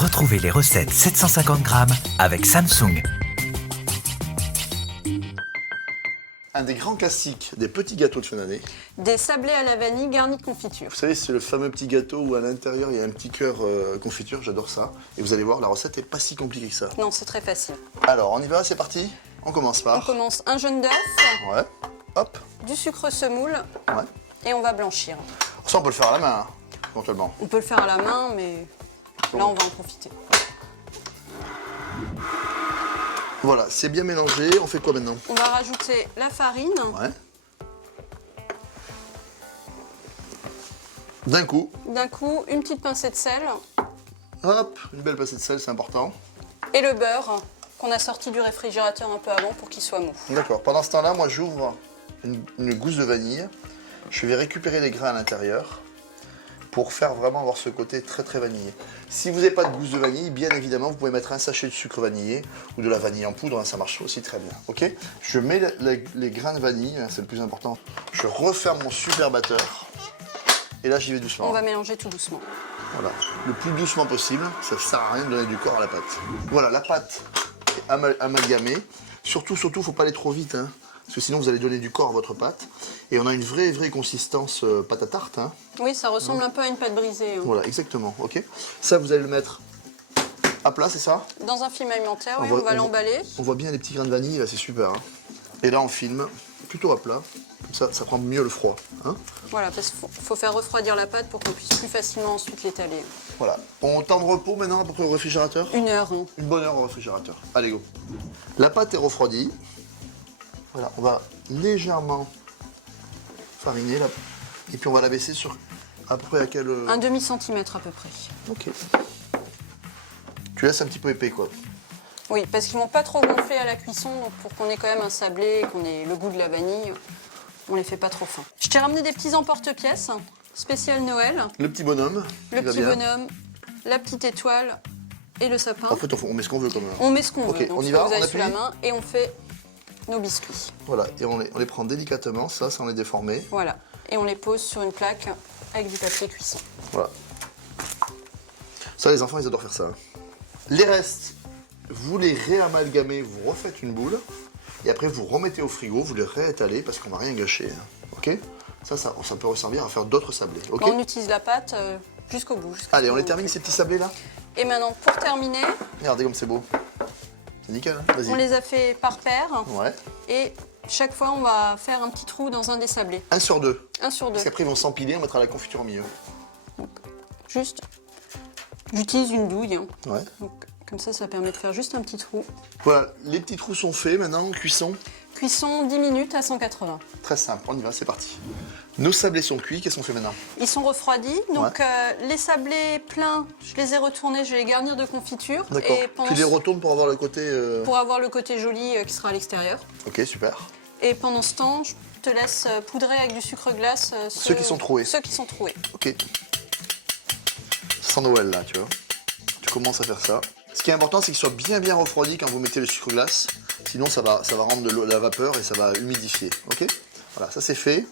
Retrouvez les recettes 750 grammes avec Samsung. Un des grands classiques des petits gâteaux de fin d'année. Des sablés à la vanille garnis de confiture. Vous savez, c'est le fameux petit gâteau où à l'intérieur il y a un petit cœur confiture, j'adore ça. Et vous allez voir, la recette n'est pas si compliquée que ça. Non, c'est très facile. Alors, on y va, c'est parti. On commence On par... commence un jaune d'œuf, Ouais, hop, du sucre semoule ouais. et on va blanchir. Ça, on peut le faire à la main, hein, éventuellement. On peut le faire à la main, mais là, on va en profiter. Voilà, c'est bien mélangé. On fait quoi maintenant? On va rajouter la farine. Ouais. D'un coup, D'un coup, une petite pincée de sel hop, une belle pincée de sel, c'est important. et le beurre qu'on a sorti du réfrigérateur un peu avant pour qu'il soit mou. D'accord. Pendant ce temps-là, moi, j'ouvre une gousse de vanille. Je vais récupérer les grains à l'intérieur pour faire vraiment avoir ce côté très très vanillé. Si vous n'avez pas de gousse de vanille, bien évidemment, vous pouvez mettre un sachet de sucre vanillé ou de la vanille en poudre, hein, ça marche aussi très bien. Ok. Je mets les grains de vanille, hein, c'est le plus important. Je referme mon super batteur et là, j'y vais doucement. On va mélanger tout doucement. Voilà, le plus doucement possible, ça ne sert à rien de donner du corps à la pâte. Voilà, la pâte est amalgamée. Surtout, il ne faut pas aller trop vite, hein, parce que sinon vous allez donner du corps à votre pâte. Et on a une vraie consistance pâte à tarte. Hein. Oui, ça ressemble un peu à une pâte brisée. Hein. Voilà, exactement, ok. Ça, vous allez le mettre à plat, c'est ça? Dans un film alimentaire, oui, on va l'emballer. On voit bien les petits grains de vanille, là, c'est super. Hein. Et là, on filme plutôt à plat, comme ça prend mieux le froid. Hein. Voilà, parce qu'il faut faire refroidir la pâte pour qu'on puisse plus facilement ensuite l'étaler. Voilà. On temps de repos maintenant à peu près au réfrigérateur? 1 heure. Hein. Une bonne heure au réfrigérateur. Allez, go. La pâte est refroidie. Voilà, on va légèrement fariner, et puis on va la baisser sur à peu près à quel... Un demi-centimètre à peu près. Ok. Tu laisses un petit peu épais, quoi. Oui, parce qu'ils ne vont pas trop gonfler à la cuisson, donc pour qu'on ait quand même un sablé, qu'on ait le goût de la vanille, on les fait pas trop fins. Je t'ai ramené des petits emporte-pièces, spécial Noël. Le petit bonhomme. Le petit bonhomme, la petite étoile et le sapin. En fait, on met ce qu'on veut quand même. On met ce qu'on Ok, veut, donc on y ce va, que vous avez on sous la appuie. main, et on fait nos biscuits. Voilà, et on les prend délicatement, ça, sans les déformer. Voilà, et on les pose sur une plaque avec du papier cuisson. Voilà. Ça, les enfants, ils adorent faire ça. Les restes, vous les réamalgamez, vous refaites une boule, et après vous remettez au frigo, vous les réétalez parce qu'on va rien gâcher. Hein. Ok? Ça peut servir à faire d'autres sablés. Ok? On utilise la pâte jusqu'au bout. Allez, on les termine ces petits sablés là. Et maintenant, pour terminer, Regardez comme c'est beau. C'est nickel, hein. on Vas-y. les a fait par paire. Ouais. Et chaque fois, on va faire un petit trou dans un des sablés. 1 sur 2. 1 sur 2. Parce qu'après ils vont s'empiler, on mettra la confiture au milieu. Juste, j'utilise une douille. Hein. Ouais. Donc, comme ça permet de faire juste un petit trou. Voilà, les petits trous sont faits maintenant, cuisson. Cuisson 10 minutes à 180. Très simple, on y va, c'est parti. Nos sablés sont cuits, qu'est-ce qu'on fait maintenant? Ils sont refroidis. Donc, les sablés pleins, je les ai retournés, je vais les garnir de confiture. D'accord. Et pendant Tu les retournes pour avoir le côté... pour avoir le côté joli qui sera à l'extérieur. Ok, super. Et pendant ce temps, je te laisse poudrer avec du sucre glace Ceux qui sont troués. Ceux qui sont troués. Ok. Sans Noël là, tu vois. Tu commences à faire ça. Ce qui est important, c'est qu'il soit bien refroidi quand vous mettez le sucre glace. Sinon, ça va rendre de la vapeur et ça va humidifier. Ok? Voilà, ça c'est fait.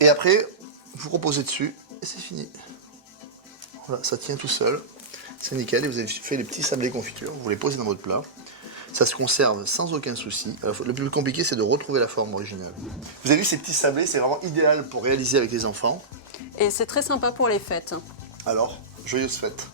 Et après, vous reposez dessus et c'est fini. Voilà, ça tient tout seul. C'est nickel. Et vous avez fait les petits sablés confiture. Vous les posez dans votre plat. Ça se conserve sans aucun souci. Alors, le plus compliqué, c'est de retrouver la forme originale. Vous avez vu ces petits sablés, c'est vraiment idéal pour réaliser avec les enfants. Et c'est très sympa pour les fêtes. Alors, joyeuses fêtes.